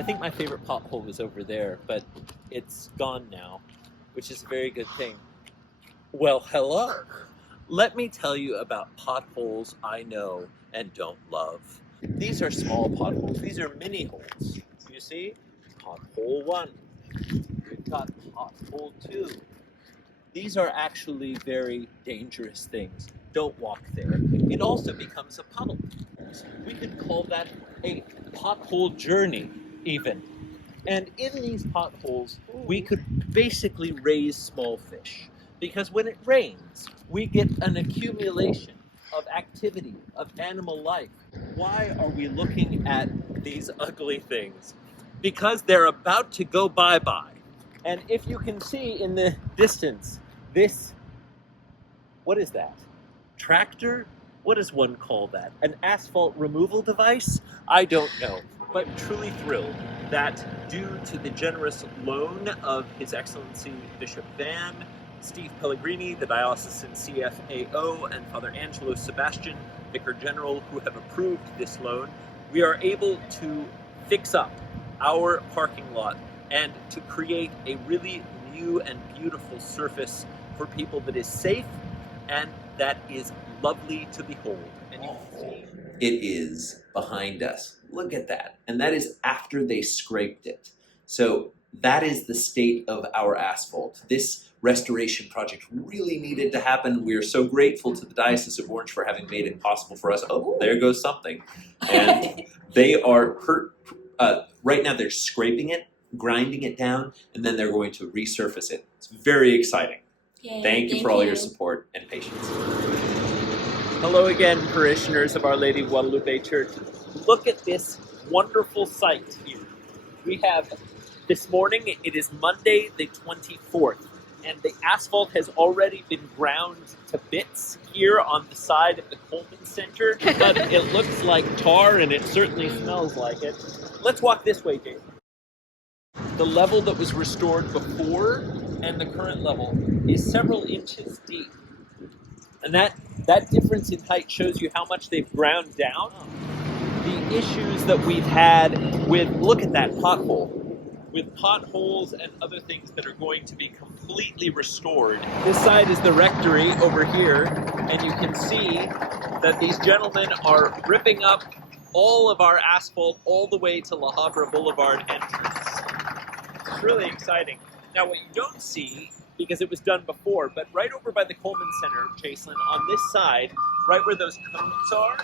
I think my favorite pothole was over there, but it's gone now, which is a very good thing. Well, hello. Let me tell you about potholes I know and don't love. These are small potholes. These are mini holes. You see? Pothole 1. We've got pothole 2. These are actually very dangerous things. Don't walk there. It also becomes a puddle. We could call that a pothole journey, even. And in these potholes, we could basically raise small fish. Because when it rains, we get an accumulation of activity, of animal life. Why are we looking at these ugly things? Because they're about to go bye-bye. And if you can see in the distance, what is that? Tractor? What does one call that? An asphalt removal device? I don't know, but truly thrilled that due to the generous loan of His Excellency Bishop Van, Steve Pellegrini, the diocesan CFAO, and Father Angelo Sebastian, Vicar General, who have approved this loan, we are able to fix up our parking lot and to create a really new and beautiful surface for people that is safe and that is lovely to behold. And you can see it is behind us. Look at that. And that is after they scraped it. So that is the state of our asphalt. This restoration project really needed to happen. We are so grateful to the Diocese of Orange for having made it possible for us. Oh, there goes something. And they are right now they're scraping it, grinding it down, and then they're going to resurface it. It's very exciting. Yay, Thank you for all your support and patience. Hello again, parishioners of Our Lady of Guadalupe Church. Look at this wonderful sight here. We have, this morning, it is Monday the 24th, and the asphalt has already been ground to bits here on the side of the Coleman Center, but it looks like tar and it certainly smells like it. Let's walk this way, Jason. The level that was restored before and the current level is several inches deep. And that difference in height shows you how much they've ground down. The issues that we've had with, look at that pothole, with potholes and other things that are going to be completely restored. This side is the rectory over here, and you can see that these gentlemen are ripping up all of our asphalt all the way to La Habra Boulevard entrance. It's really exciting. Now what you don't see, because it was done before, but right over by the Coleman Center, Jason, on this side, right where those cones are,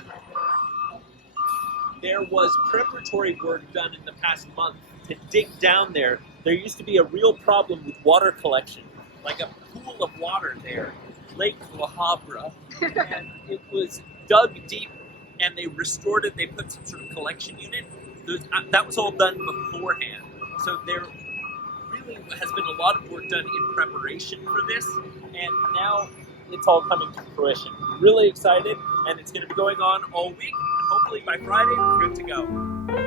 there was preparatory work done in the past month to dig down there. There used to be a real problem with water collection, like a pool of water there, Lake La Habra, and it was dug deep and they restored it. They put some sort of collection unit. That was all done beforehand. So there really has been a lot of work done in preparation for this, and now it's all coming to fruition. Really excited, and it's going to be going on all week, and hopefully by Friday we're good to go.